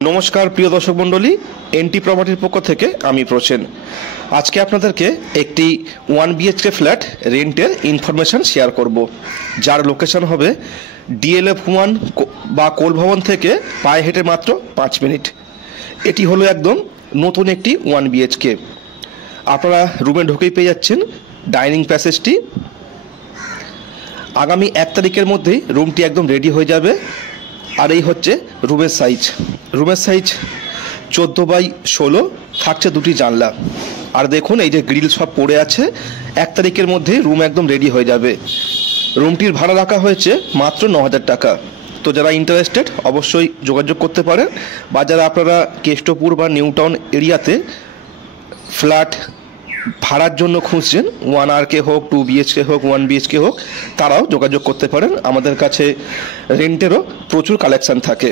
नमस्कार प्रिय दर्शक मंडली एनटी प्रपार्टिर पक्ष থেকে আমি প্রসেন আজকে আপনাদেরকে একটি 1 বিএইচকে ফ্ল্যাট রেন্টের ইনফরমেশন শেয়ার করব যার লোকেশন হবে ডিএলএফ 1 বা কোল ভবন থেকে পায়ে হেঁটে মাত্র 5 মিনিট। এটি হলো একদম নতুন একটি 1 বিএইচকে। আপনারা রুমে ঢুকেই পেয়ে যাচ্ছেন ডাইনিং প্যাসেজটি। আগামী 1 তারিখের মধ্যেই রুমটি একদম রেডি হয়ে যাবে। আর এই হচ্ছে রুমের সাইজ। রুমের সাইজ 14x16, থাকছে দুটি জানলা। আর দেখুন এই যে গ্রিল সব পড়ে আছে, 1 তারিখের মধ্যেই রুম একদম রেডি হয়ে যাবে। রুমটির ভাড়া রাখা হয়েছে মাত্র 9,000 টাকা। তো যারা ইন্টারেস্টেড অবশ্যই যোগাযোগ করতে পারেন, বা যারা আপনারা কেষ্টপুর বা নিউ টাউন এরিয়াতে ফ্ল্যাট ভাড়ার জন্য খুঁজছেন, 1 আরকে হোক, 2 বিএইচকে হোক, 1 বিএইচকে হোক, তারাও যোগাযোগ করতে পারেন। আমাদের কাছে রেন্টেরও প্রচুর কালেকশান থাকে।